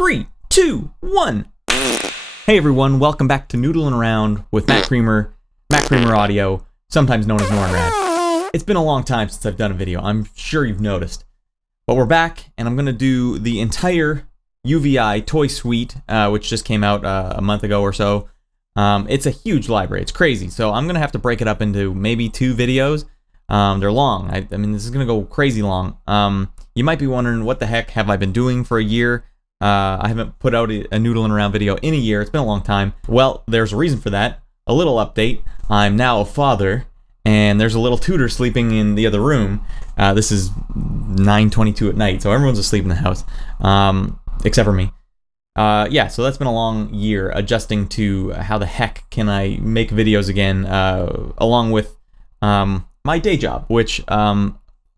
3, 2, 1. Hey everyone, welcome back to Noodling Around with Matt Creamer Audio, sometimes known as Nornrad. It's been a long time since I've done a video, I'm sure you've noticed. But we're back, and I'm going to do the entire UVI toy suite, which just came out a month ago or so. It's a huge library, it's crazy, so I'm going to have to break it up into maybe 2 videos. They're long, I mean this is going to go crazy long. You might be wondering, what the heck have I been doing for a year? I haven't put out a Noodling Around video in a year. It's been a long time. Well, there's a reason for that. A little update. I'm now a father, and there's a little tutor sleeping in the other room. This is 9:22 at night, so everyone's asleep in the house, except for me. Yeah, so that's been a long year adjusting to how the heck can I make videos again, along with my day job, which I've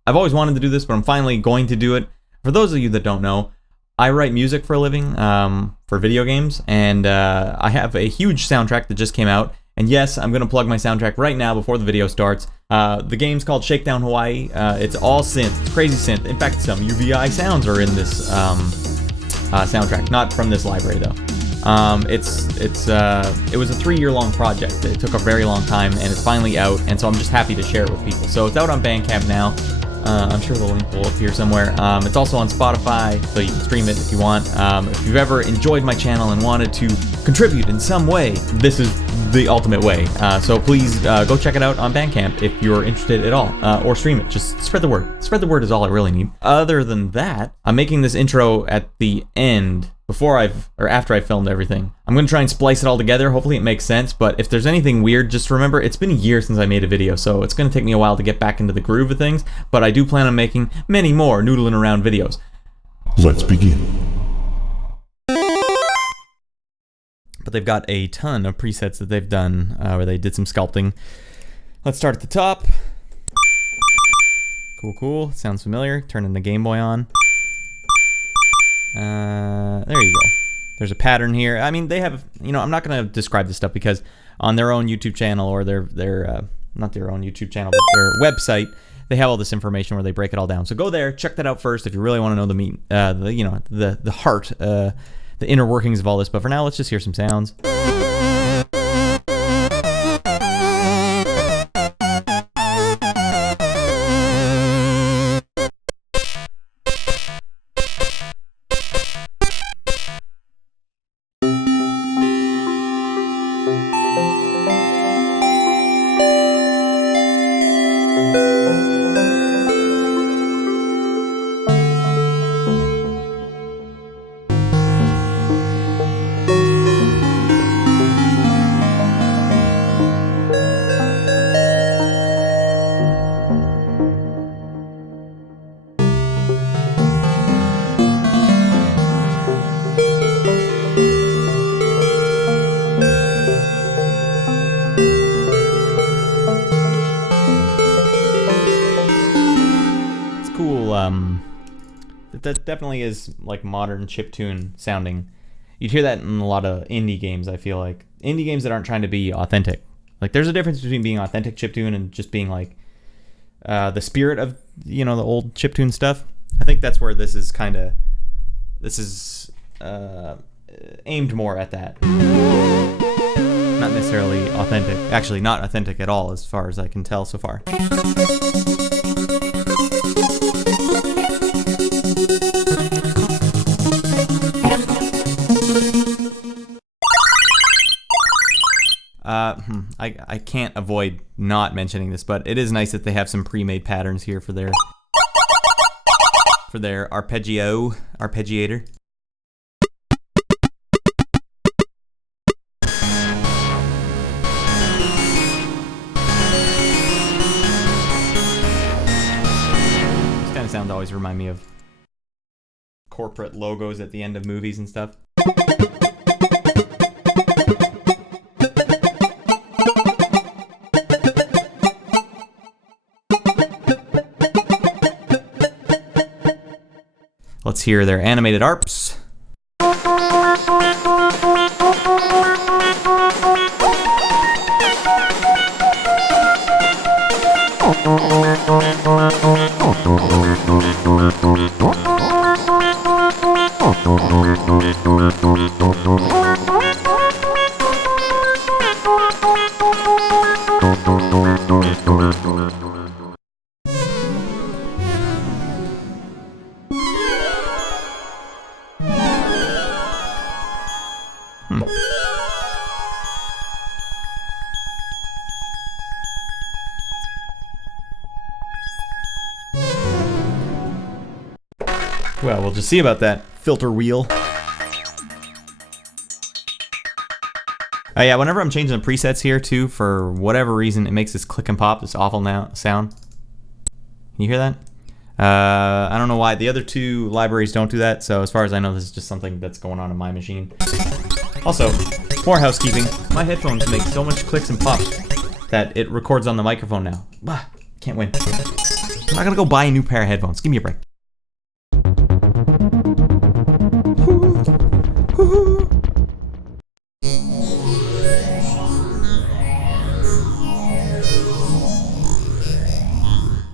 always wanted to do this, but I'm finally going to do it. For those of you that don't know, I write music for a living, for video games, and I have a huge soundtrack that just came out. And yes, I'm going to plug my soundtrack right now before the video starts. The game's called Shakedown Hawaii. It's all synth, it's crazy synth. In fact, some UVI sounds are in this soundtrack, not from this library though. It was a 3-year-long project. It took a very long time, and it's finally out, and so I'm just happy to share it with people. So it's out on Bandcamp now. I'm sure the link will appear somewhere. It's also on Spotify, so you can stream it if you want. If you've ever enjoyed my channel and wanted to contribute in some way, this is the ultimate way. So please go check it out on Bandcamp if you're interested at all, or stream it. Just spread the word. Spread the word is all I really need. Other than that, I'm making this intro at the end, after I filmed everything. I'm going to try and splice it all together. Hopefully it makes sense, but if there's anything weird, just remember it's been a year since I made a video, so it's going to take me a while to get back into the groove of things, but I do plan on making many more Noodling Around videos. Let's begin. But they've got a ton of presets that they've done, where they did some sculpting. Let's start at the top. Cool. Sounds familiar. Turning the Game Boy on. There you go. There's a pattern here. I mean, they have, I'm not going to describe this stuff because on their own YouTube channel, or their not their own YouTube channel, but their website, they have all this information where they break it all down. So go there, check that out first if you really want to know the meat, the heart, the inner workings of all this. But for now, let's just hear some sounds. That definitely is like modern chiptune sounding. You'd hear that in a lot of indie games, I feel like. Indie games that aren't trying to be authentic. Like, there's a difference between being authentic chiptune and just being like the spirit of, the old chiptune stuff. I think that's where this is aimed more at that. Not necessarily authentic. Actually, not authentic at all as far as I can tell so far. I can't avoid not mentioning this, but it is nice that they have some pre-made patterns here for their Arpeggiator. These kind of sounds always remind me of corporate logos at the end of movies and stuff. Let's hear their animated arps. Well, we'll just see about that filter wheel. Yeah, whenever I'm changing the presets here too, for whatever reason, it makes this click and pop, this awful sound. Can you hear that? I don't know why. The other two libraries don't do that, so as far as I know, this is just something that's going on in my machine. Also, more housekeeping. My headphones make so much clicks and pops that it records on the microphone now. Bah, can't win. I'm not gonna go buy a new pair of headphones. Give me a break.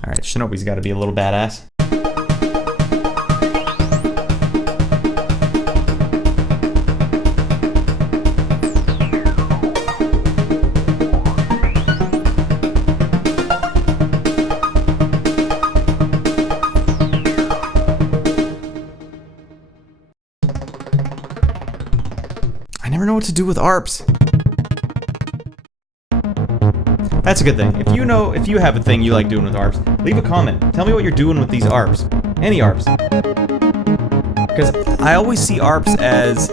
Alright, Shinobi's gotta be a little badass. I never know what to do with ARPs. That's a good thing. If you have a thing you like doing with ARPs, leave a comment. Tell me what you're doing with these ARPs. Any ARPs. Because I always see ARPs as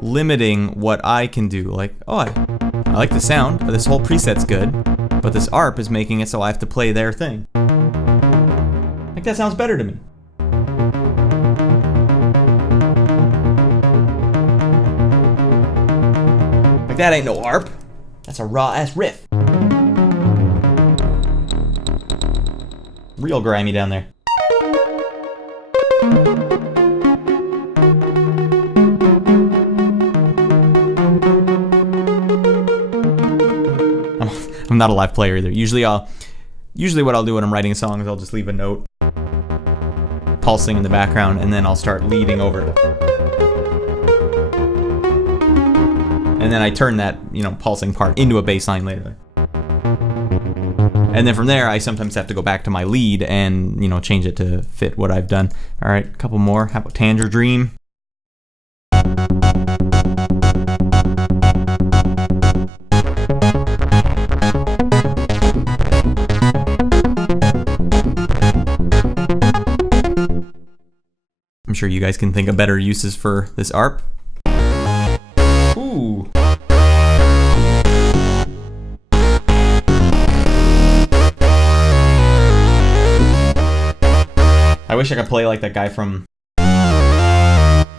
limiting what I can do. Like, oh, I like the sound, but this whole preset's good. But this ARP is making it so I have to play their thing. Like, that sounds better to me. Like, that ain't no ARP. That's a raw-ass riff. Real grimy down there. I'm not a live player either. Usually what I'll do when I'm writing songs, I'll just leave a note pulsing in the background, and then I'll start leading over it. And then I turn that, pulsing part into a bass line later. And then from there, I sometimes have to go back to my lead and, change it to fit what I've done. All right, a couple more. How about Tangerine Dream? I'm sure you guys can think of better uses for this ARP. Ooh. I wish I could play like that guy from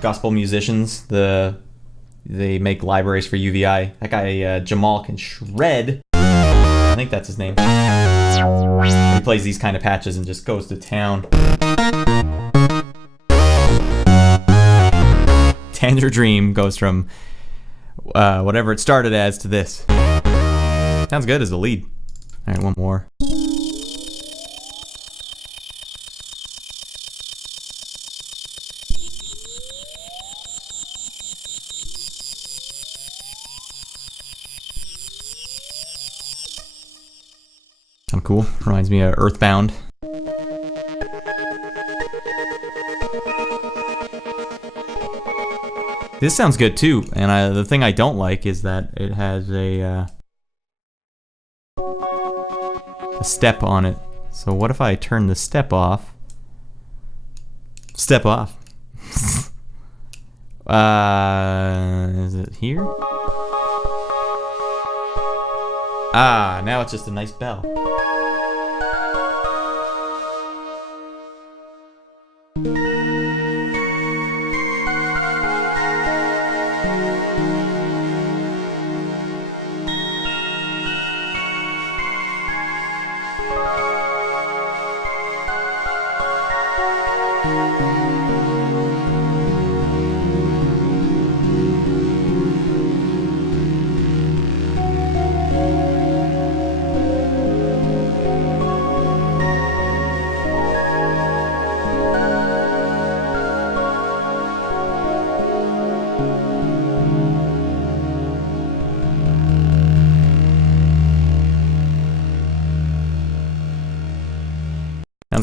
Gospel Musicians. They make libraries for UVI. That guy Jamal can shred. I think that's his name. He plays these kind of patches and just goes to town. Tangerine Dream goes from whatever it started as to this. Sounds good as the lead. All right, one more. Sound cool. Reminds me of Earthbound. This sounds good too, and the thing I don't like is that it has a step on it. So what if I turn the step off? Step off. Is it here? Ah, now it's just a nice bell.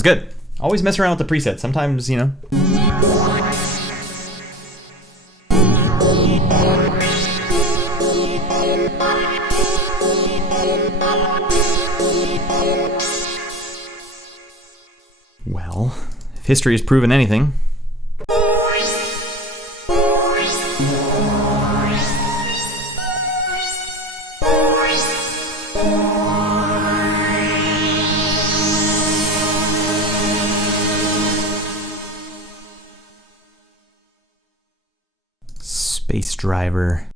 good. Always mess around with the presets. Sometimes, you know. Well, if history has proven anything. Space driver.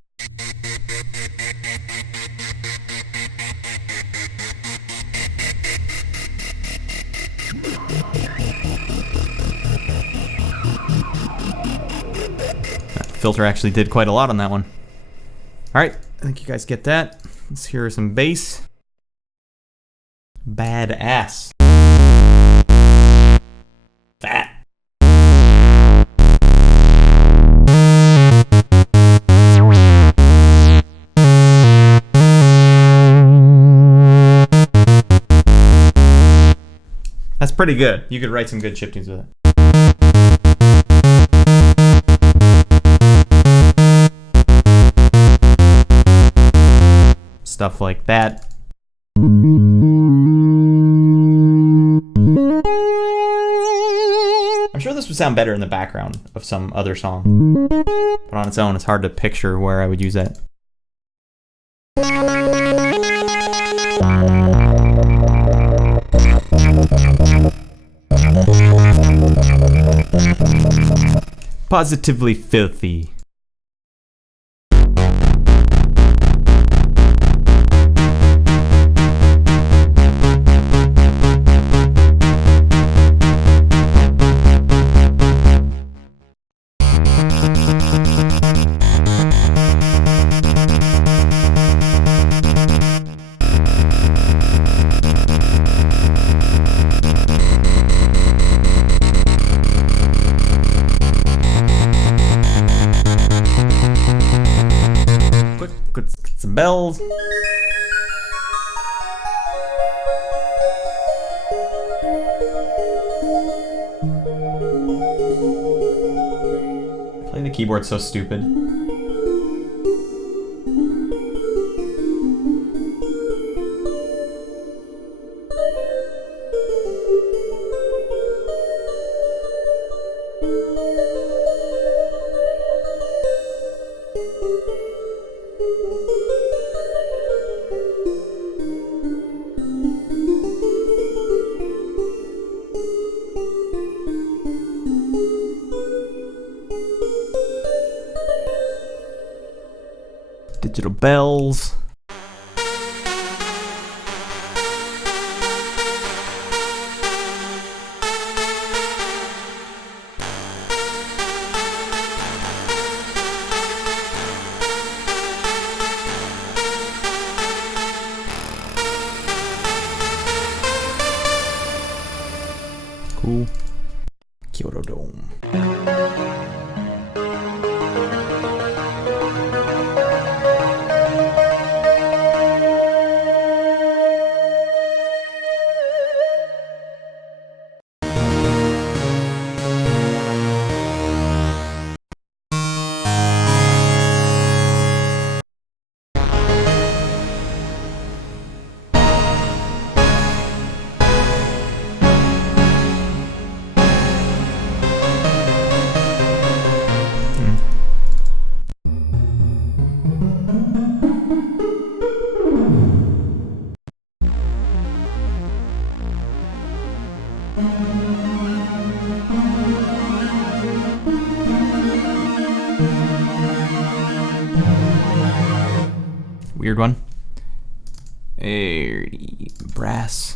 That filter actually did quite a lot on that one. Alright, I think you guys get that. Let's hear some bass. Badass. That. That's pretty good. You could write some good chiptunes with it. Stuff like that. I'm sure this would sound better in the background of some other song. But on its own, it's hard to picture where I would use that. Positively filthy. Quick, get some bells. Playing the keyboard's so stupid. Digital bells. Cool. Kyoto Dome. Weird one. Brass.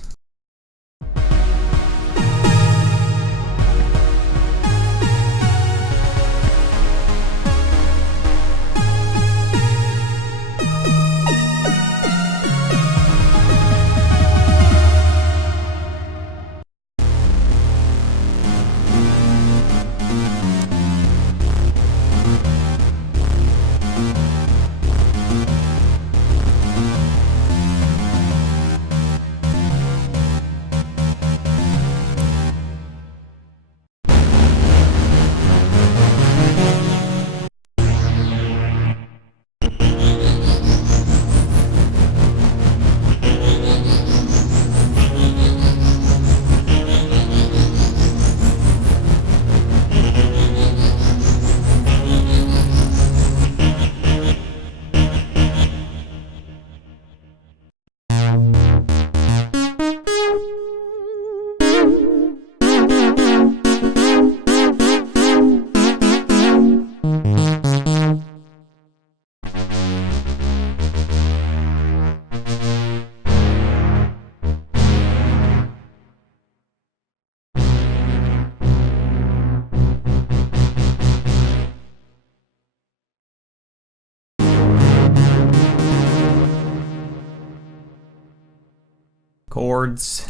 Chords.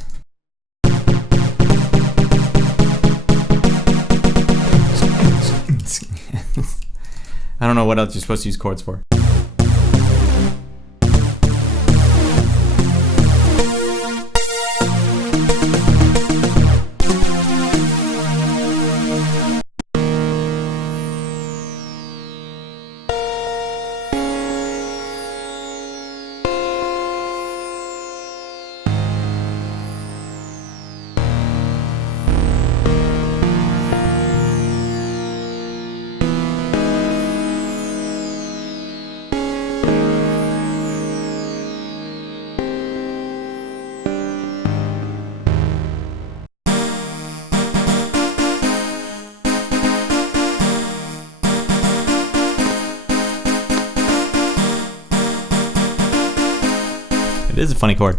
I don't know what else you're supposed to use chords for. It is a funny chord.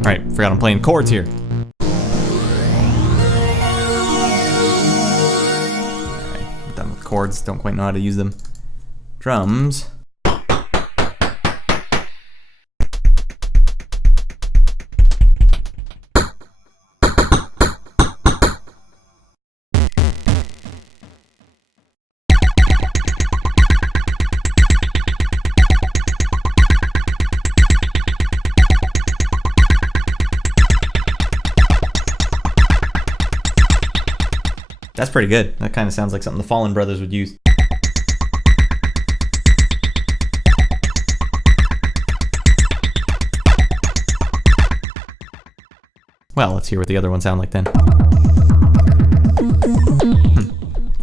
Alright, forgot I'm playing chords here. Alright, done with chords, don't quite know how to use them. Drums. That's pretty good. That kind of sounds like something the Fallen Brothers would use. Well, let's hear what the other ones sound like then.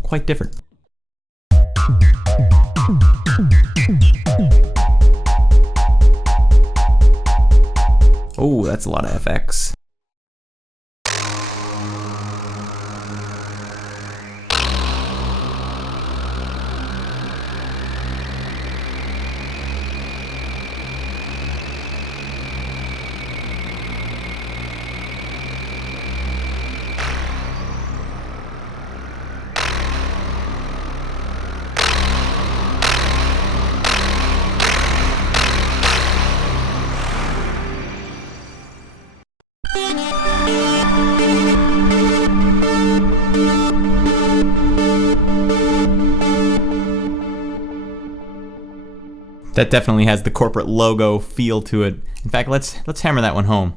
Quite different. Oh, that's a lot of FX. That definitely has the corporate logo feel to it. In fact, let's hammer that one home.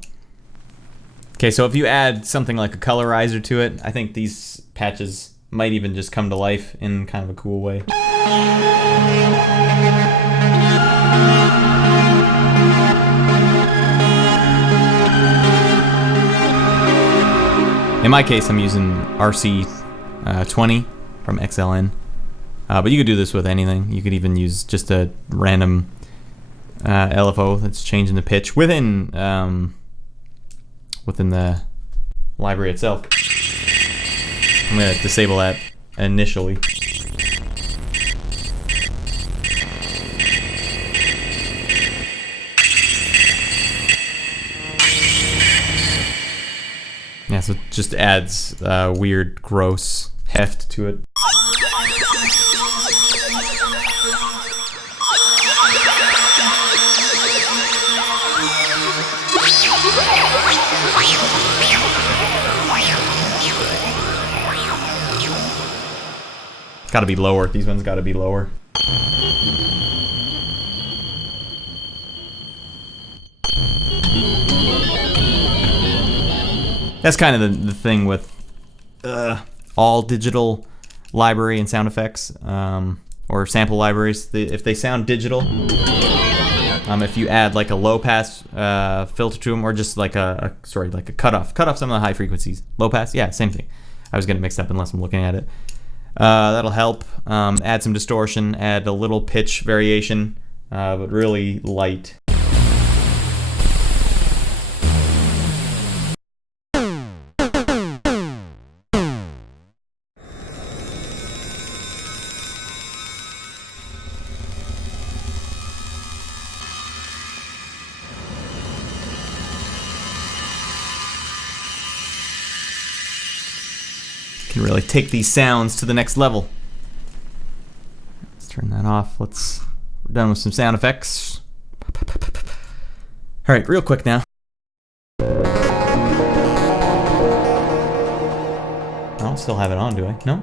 Okay, so if you add something like a colorizer to it, I think these patches might even just come to life in kind of a cool way. In my case, I'm using RC20 from XLN. But you could do this with anything. You could even use just a random LFO that's changing the pitch within the library itself. I'm going to disable that initially. Yeah, so it just adds weird, gross heft to it. Gotta be lower. These ones gotta be lower. That's kind of the thing with all digital library and sound effects, or sample libraries. If they sound digital, if you add like a low pass filter to them, or just like a cutoff some of the high frequencies. Low pass, yeah, same thing. I was getting mixed up unless I'm looking at it. That'll help. Add some distortion, add a little pitch variation, but really light. Can really take these sounds to the next level. Let's turn that off. We're done with some sound effects. Alright, real quick now. I don't still have it on, do I? No?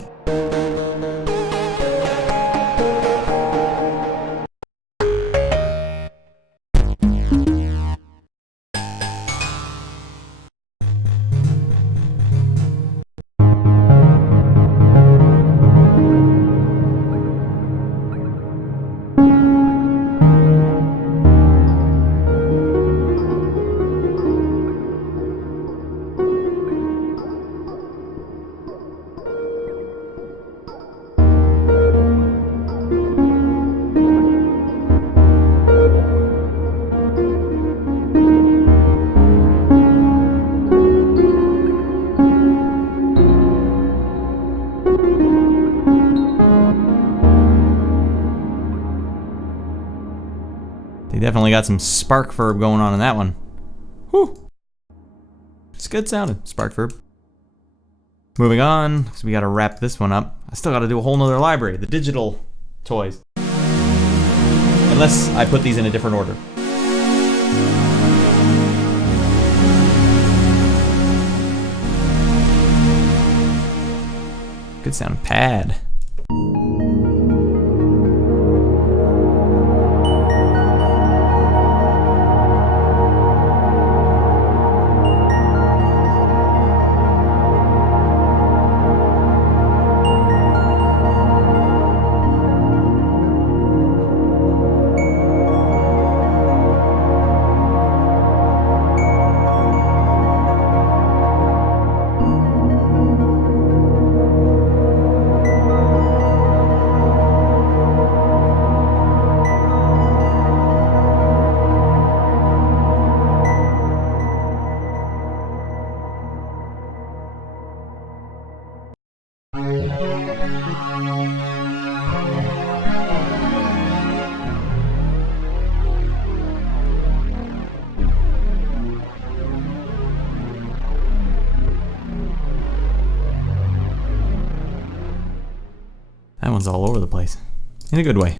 They definitely got some spark verb going on in that one. Whew. It's good sounding, spark verb. Moving on, because we gotta wrap this one up. I still gotta do a whole nother library, the digital toys. Unless I put these in a different order. Good sounding pad. That one's all over the place. In a good way.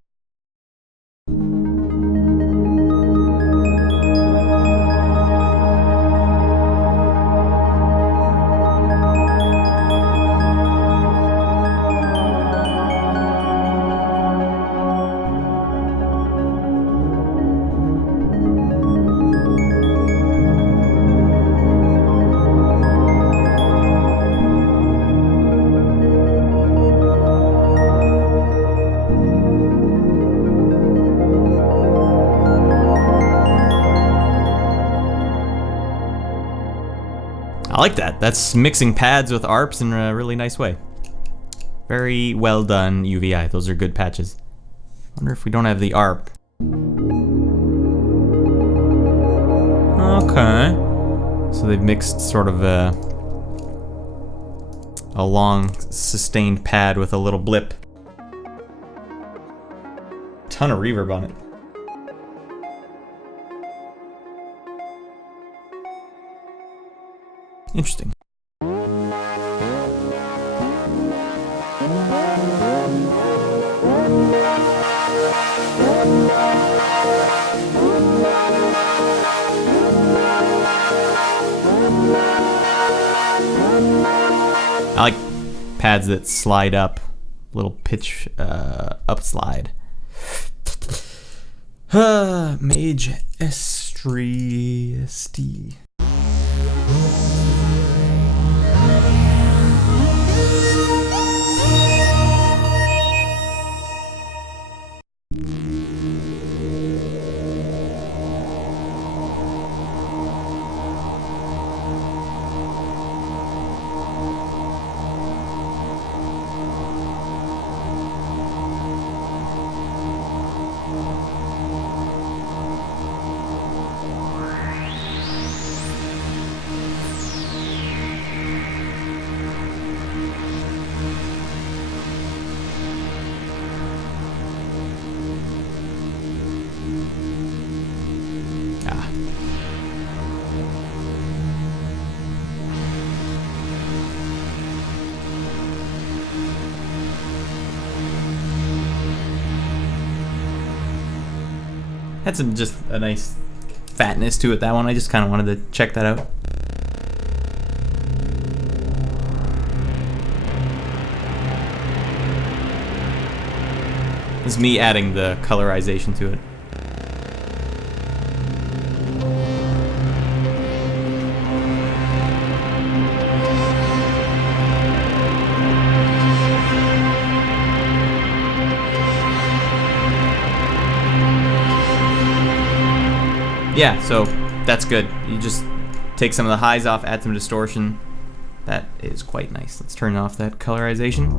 I like that. That's mixing pads with ARPs in a really nice way. Very well done, UVI. Those are good patches. Wonder if we don't have the ARP. Okay. So they've mixed sort of a long sustained pad with a little blip. Ton of reverb on it. Interesting. I like pads that slide up, little pitch up slide. Mage Estriesti. Had some just a nice fatness to it, that one. I just kind of wanted to check that out. This is me adding the colorization to it. Yeah, so that's good. You just take some of the highs off, add some distortion. That is quite nice. Let's turn off that colorization.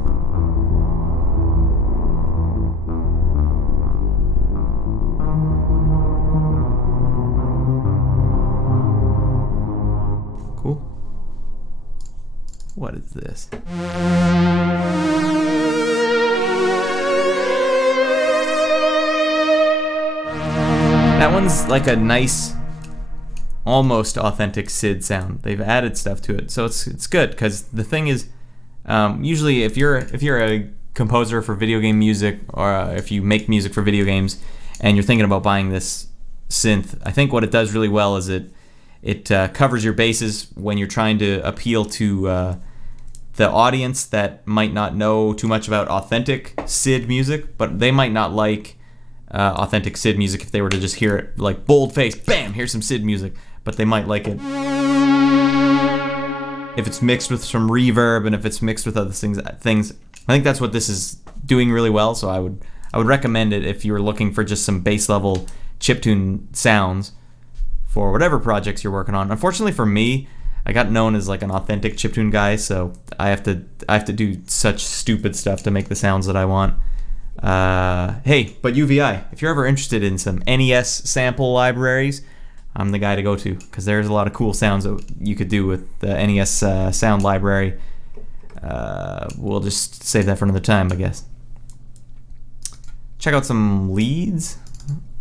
Cool. What is this? That one's like a nice, almost authentic SID sound. They've added stuff to it, so it's good. Because the thing is, usually if you're a composer for video game music, or if you make music for video games, and you're thinking about buying this synth, I think what it does really well is it covers your bases when you're trying to appeal to the audience that might not know too much about authentic SID music, but they might not like authentic SID music if they were to just hear it like bold face, bam, here's some SID music, but they might like it if it's mixed with some reverb and if it's mixed with other things. I think that's what this is doing really well, so I would recommend it if you were looking for just some bass level chiptune sounds for whatever projects you're working on. Unfortunately for me, I got known as like an authentic chiptune guy, so I have to do such stupid stuff to make the sounds that I want. Hey, but UVI, if you're ever interested in some NES sample libraries, I'm the guy to go to, because there's a lot of cool sounds that you could do with the NES sound library. We'll just save that for another time, I guess. Check out some leads.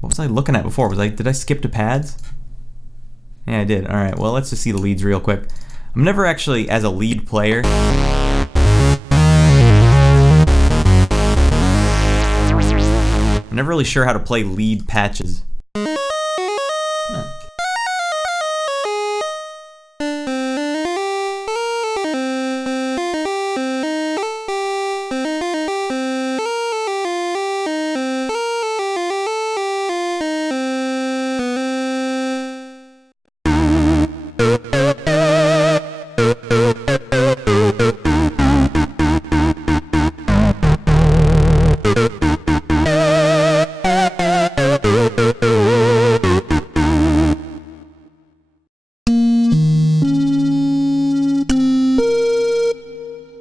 What was I looking at before? Did I skip to pads? Yeah, I did. All right, well, let's just see the leads real quick. I'm never actually, as a lead player, I'm never really sure how to play lead patches.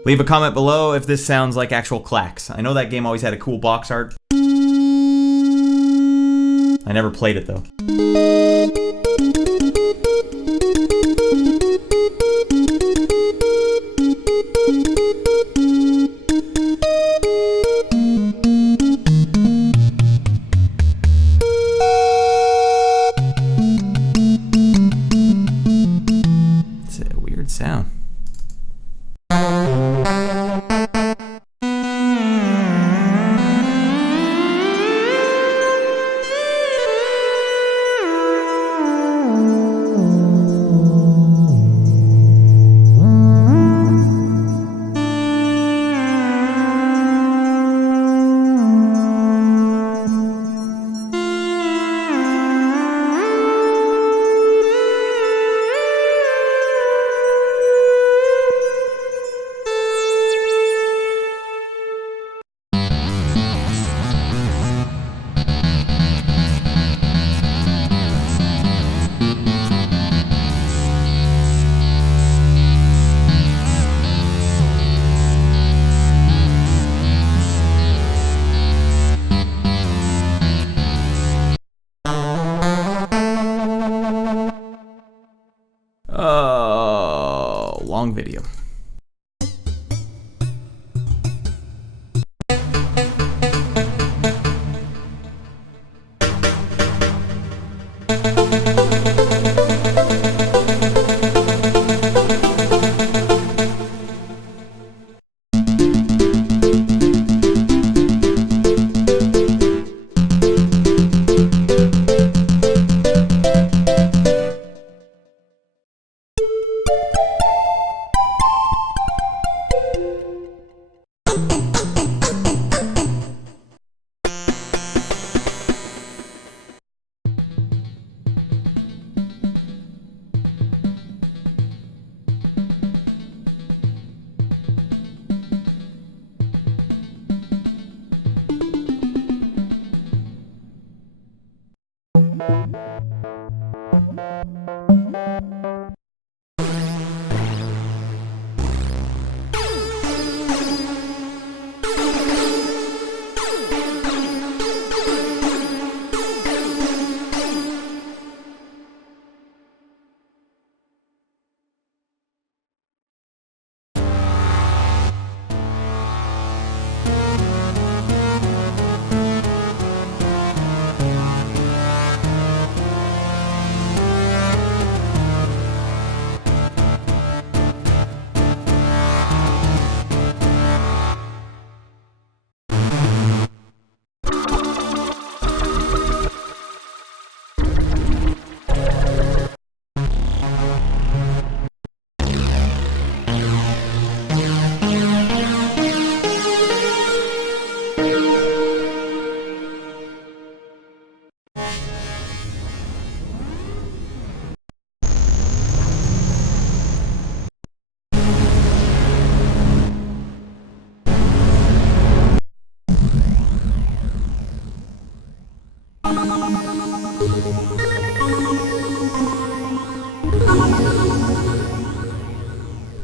Leave a comment below if this sounds like actual clacks. I know that game always had a cool box art. I never played it though. It's a weird sound.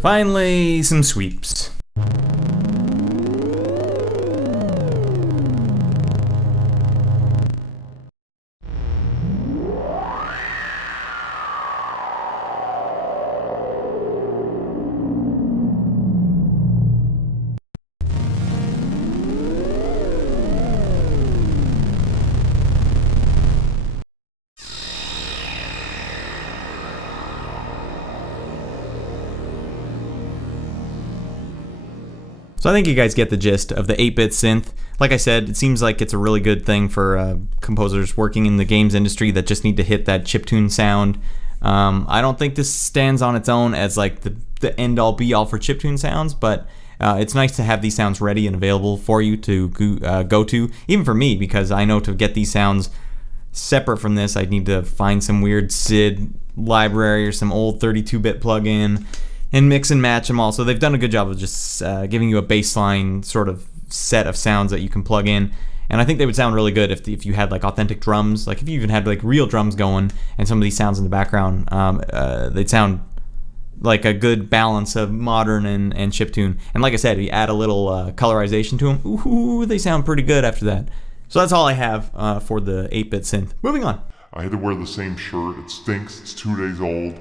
Finally, some sweeps. So I think you guys get the gist of the 8-bit synth. Like I said, it seems like it's a really good thing for composers working in the games industry that just need to hit that chiptune sound. I don't think this stands on its own as like the end-all be-all for chiptune sounds, but it's nice to have these sounds ready and available for you to go to, even for me, because I know to get these sounds separate from this, I'd need to find some weird SID library or some old 32-bit plugin and mix and match them all. So they've done a good job of just giving you a baseline sort of set of sounds that you can plug in. And I think they would sound really good if you had like authentic drums, like if you even had like real drums going and some of these sounds in the background, they'd sound like a good balance of modern and chiptune. And like I said, you add a little colorization to them, ooh, they sound pretty good after that. So that's all I have for the 8-bit synth. Moving on. I had to wear the same shirt. It stinks. It's 2 days old.